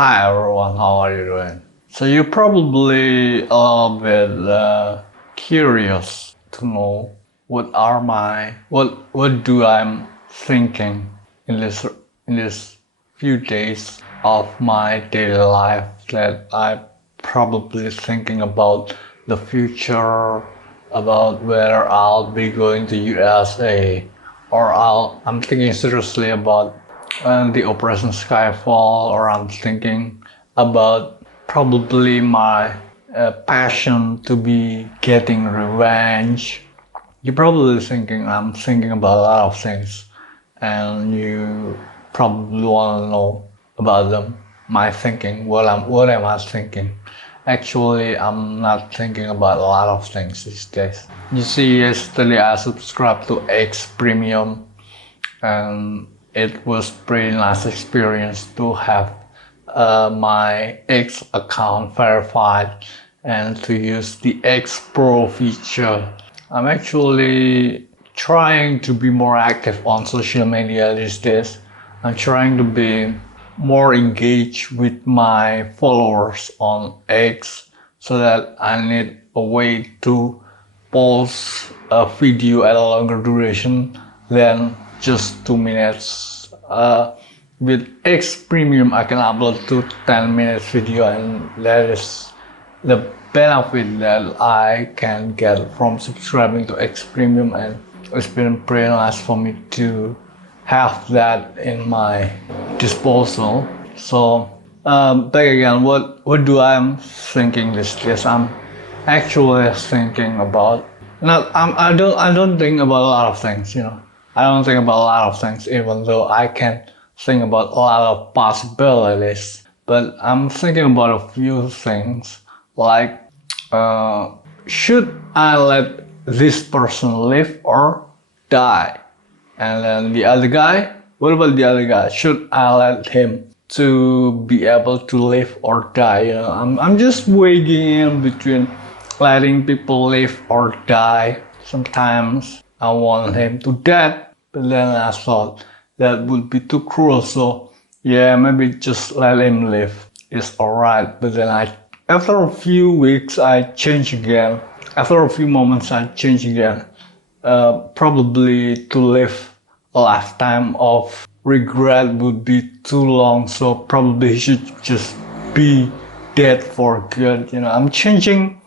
Hi everyone, how are you doing? So you're probably a little bit curious to know what do I'm thinking in this few days of my daily life that I'm probably thinking about the future, about whether I'll be going to USA or I'm thinking seriously about the Operation Skyfall, or I'm thinking about probably my passion to be getting revenge. You're probably thinking I'm thinking about a lot of things, and you probably want to know about them. My thinking, what am I thinking? Actually, I'm not thinking about a lot of things these days. You see, yesterday I subscribed to X Premium, and it was pretty nice experience to have my X account verified and to use the X Pro feature. I'm actually trying to be more active on social media these days. I'm trying to be more engaged with my followers on X, so that I need a way to post a video at a longer duration than just 2 minutes. With X Premium, I can upload to 10 minutes video, and that is the benefit that I can get from subscribing to X Premium, and it's been pretty nice for me to have that in my disposal. So back again, what do I'm thinking these days? I'm actually thinking about I don't think about a lot of things, you know. I don't think about a lot of things, even though I can think about a lot of possibilities. But I'm thinking about a few things, like should I let this person live or die? And then the other guy, what about the other guy? Should I let him to be able to live or die? You know, I'm just weighing in between letting people live or die. Sometimes I want him to die, but then I thought that would be too cruel. So yeah, maybe just let him live. It's alright. But then after a few weeks, I change again. After a few moments, I change again. Probably to live a lifetime of regret would be too long, so probably he should just be dead for good. You know, I'm changing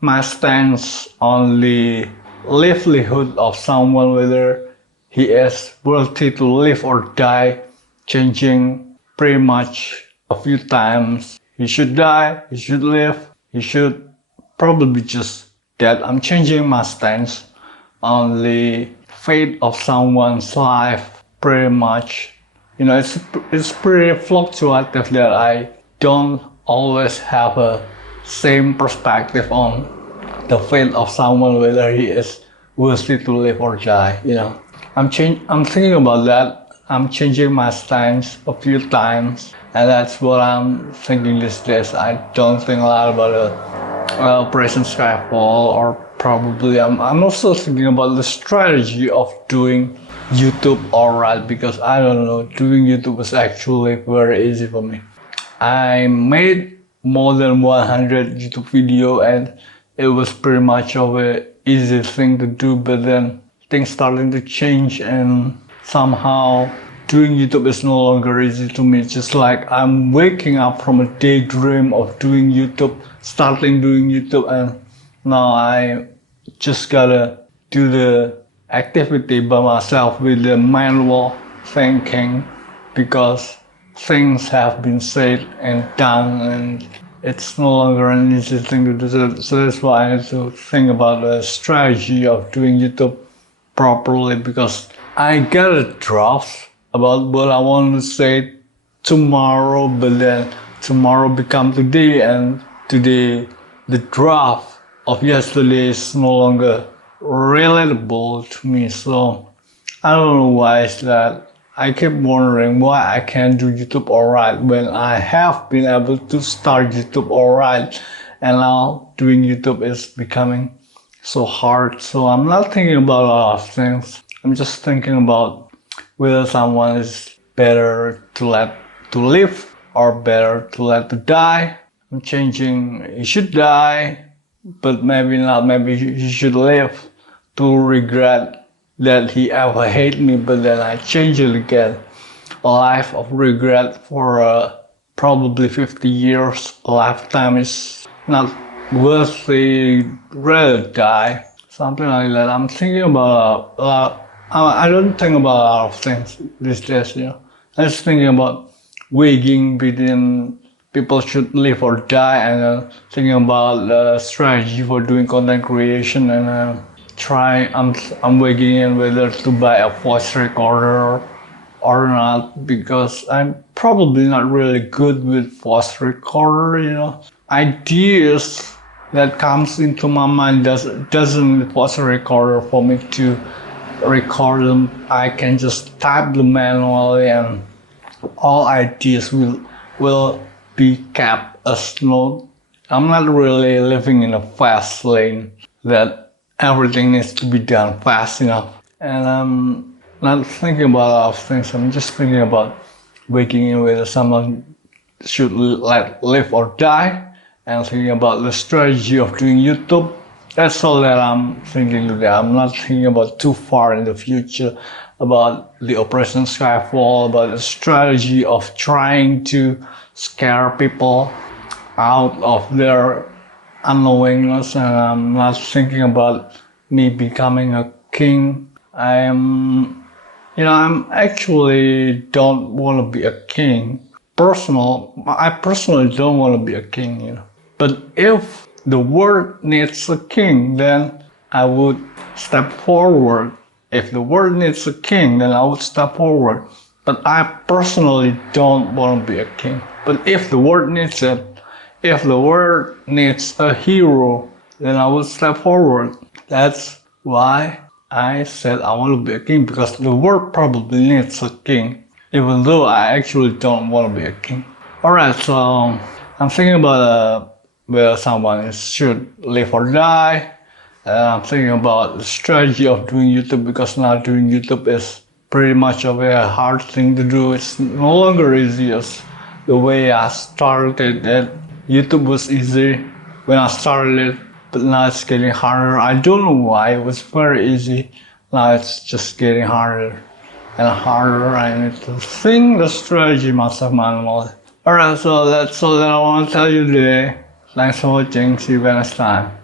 my stance on the livelihood of someone, whether he is worthy to live or die, changing pretty much a few times. He should die, he should live, he should probably just dead. I'm changing my stance on the fate of someone's life pretty much. You know, it's pretty fluctuative that I don't always have a same perspective on the fate of someone, whether he is worthy to live or die. You know, I'm thinking about that. I'm changing my stance a few times, and that's what I'm thinking these days. I don't think a lot about Operation Skyfall, or probably I'm also thinking about the strategy of doing YouTube alright, because I don't know, doing YouTube is actually very easy for me. I made more than 100 YouTube video, and it was pretty much of a easy thing to do, but then things starting to change, and somehow doing YouTube is no longer easy to me. Just like I'm waking up from a daydream of doing YouTube, starting doing YouTube, and now I just gotta do the activity by myself with the manual thinking, because things have been said and done, and it's no longer an easy thing to do. So that's why I need to think about the strategy of doing YouTube properly, because I got a draft about what I want to say tomorrow, but then tomorrow become today, and today the draft of yesterday is no longer relatable to me. So I don't know why is that. I keep wondering why I can't do YouTube alright when I have been able to start YouTube alright, and now doing YouTube is becoming so hard. So I'm not thinking about a lot of things. I'm just thinking about whether someone is better to live or better to let it die. I'm changing, he should die, but maybe not, maybe he should live to regret that he ever hated me, but then I change it again. A life of regret for probably 50 years, a lifetime is not worthy, rather die. Something like that. I'm thinking about a lot. I don't think about a lot of things these days, I'm just thinking about weighing between people should live or die, and thinking about the strategy for doing content creation, and I'm weighing in whether to buy a voice recorder or not, because I'm probably not really good with voice recorder, Ideas that comes into my mind doesn't need voice recorder for me to record them. I can just type them manually, and all ideas will be kept as note. I'm not really living in a fast lane that everything needs to be done fast enough. And I'm not thinking about a lot of things. I'm just thinking about waking in whether someone should live or die, and thinking about the strategy of doing YouTube. That's all that I'm thinking today. I'm not thinking about too far in the future, about the Operation Skyfall, about the strategy of trying to scare people out of their unknowingness, and I'm not thinking about me becoming a king. I'm actually don't want to be a king. I personally don't want to be a king, But if the world needs a king, then I would step forward. If the world needs a king, then I would step forward. But I personally don't want to be a king. But if the world needs it, if the world needs a hero, then I would step forward. That's why I said I want to be a king, because the world probably needs a king, even though I actually don't want to be a king. Alright, so I'm thinking about whether someone should live or die. I'm thinking about the strategy of doing YouTube, because now doing YouTube is pretty much a very hard thing to do. It's no longer easy as the way I started it. YouTube was easy when I started it, but now it's getting harder. I don't know why. It was very easy. Now it's just getting harder and harder. I need to think the strategy myself manually. Alright, so that's all that I want to tell you today. Thanks for watching. See you next time.